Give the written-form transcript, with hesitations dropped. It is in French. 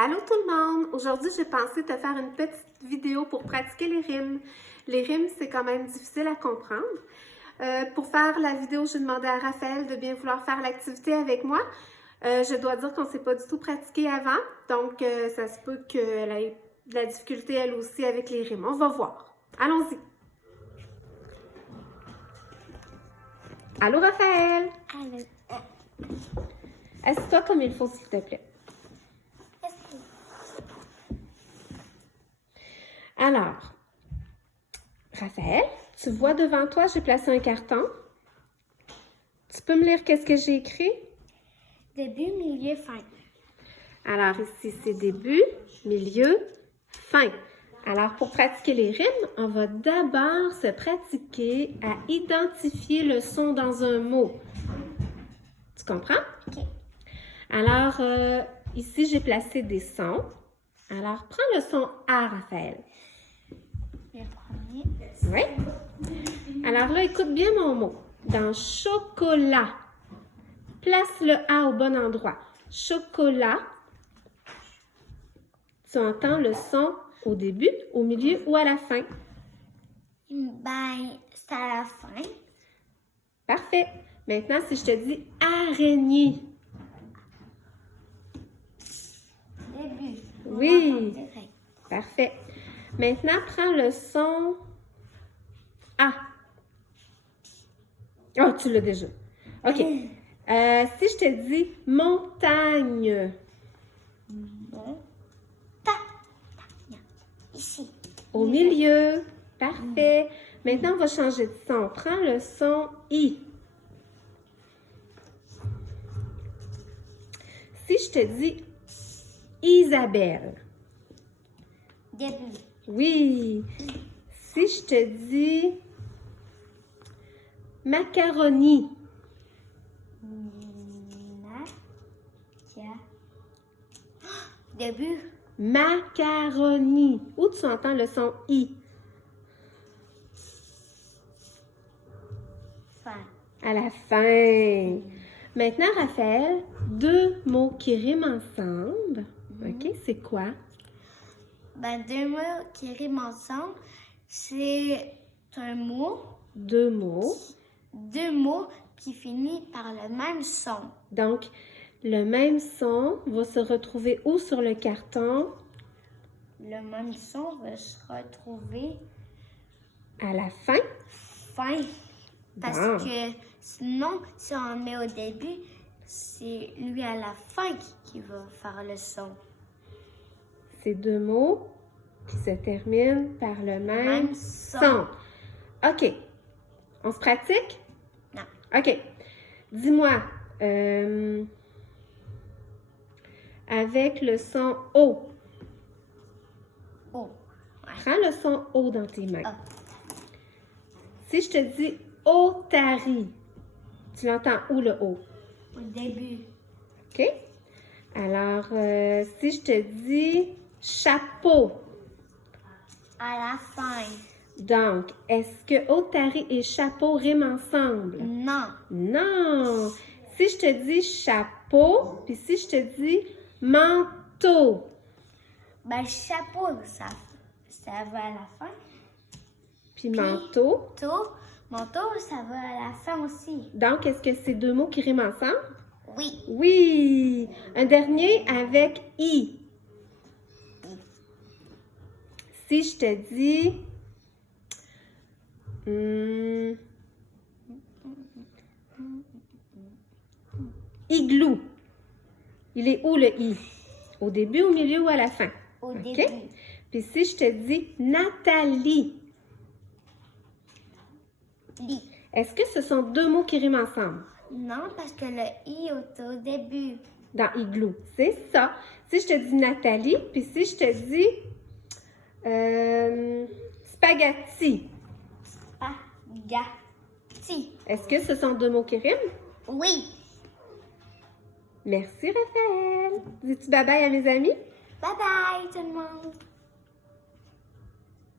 Allô tout le monde! Aujourd'hui, j'ai pensé te faire une petite vidéo pour pratiquer les rimes. Les rimes, c'est quand même difficile à comprendre. Pour faire la vidéo, j'ai demandé à Raphaël de bien vouloir faire l'activité avec moi. Je dois dire qu'on ne s'est pas du tout pratiqué avant, donc ça se peut qu'elle ait de la difficulté elle aussi avec les rimes. On va voir. Allons-y! Allô Raphaël! Allô. Assieds-toi comme il faut, s'il te plaît. Alors, Raphaël, tu vois devant toi, j'ai placé un carton. Tu peux me lire qu'est-ce que j'ai écrit? Début, milieu, fin. Alors ici, c'est début, milieu, fin. Alors, pour pratiquer les rimes, on va d'abord se pratiquer à identifier le son dans un mot. Tu comprends? OK. Alors, ici, j'ai placé des sons. Alors, prends le son A, Raphaël. Le premier. Oui. Alors là, écoute bien mon mot. Dans chocolat, place le A au bon endroit. Chocolat, tu entends le son au début, au milieu ou à la fin? Ben, c'est à la fin. Parfait. Maintenant, si je te dis araignée. Début. Oui. On va entendre direct. Parfait. Maintenant, prends le son A. Oh, tu l'as déjà. OK. Si je te dis montagne. Bon. Ici. Au milieu. Parfait. Maintenant, on va changer de son. Prends le son I. Si je te dis Isabelle. Début. Oui. Si je te dis macaroni. Début. Macaroni. Où tu entends le son I? Fin. À la fin. Maintenant, Raphaël, deux mots qui riment ensemble. OK, c'est quoi? Ben, deux mots qui riment ensemble, c'est un mot, Deux mots. deux mots qui finissent par le même son. Donc, le même son va se retrouver où sur le carton? Le même son va se retrouver À la fin. fin. Parce Bon. que sinon, si on le met au début, c'est lui à la fin qui va faire le son. C'est deux mots qui se terminent par le même Même son. son. OK. On se pratique? Non. OK. Dis-moi, avec le son O. Oh. Prends le son O dans tes mains. Ah. Si je te dis Otari, tu l'entends où le O? Au début. OK? Alors, si je te dis chapeau, À la fin. donc, est-ce que Otari et chapeau riment ensemble? Non. Non! Si je te dis chapeau, puis si je te dis manteau, Ben, chapeau, ça va à la fin. puis manteau, Manteau, ça va à la fin aussi. donc est-ce que c'est deux mots qui riment ensemble? Oui. Oui! Un dernier avec I. Si je te dis igloo, il est où le I? Au début, au milieu ou à la fin? Au OK? début. Puis si je te dis Nathalie, Lit. est-ce que ce sont deux mots qui riment ensemble? Non, parce que le I est au début. Dans igloo, c'est ça. Si je te dis Nathalie, puis si je te dis spaghetti, Spaghetti. est-ce que ce sont deux mots qui riment? Oui. Merci Raphaël. Dis-tu bye bye à mes amis? Bye bye tout le monde.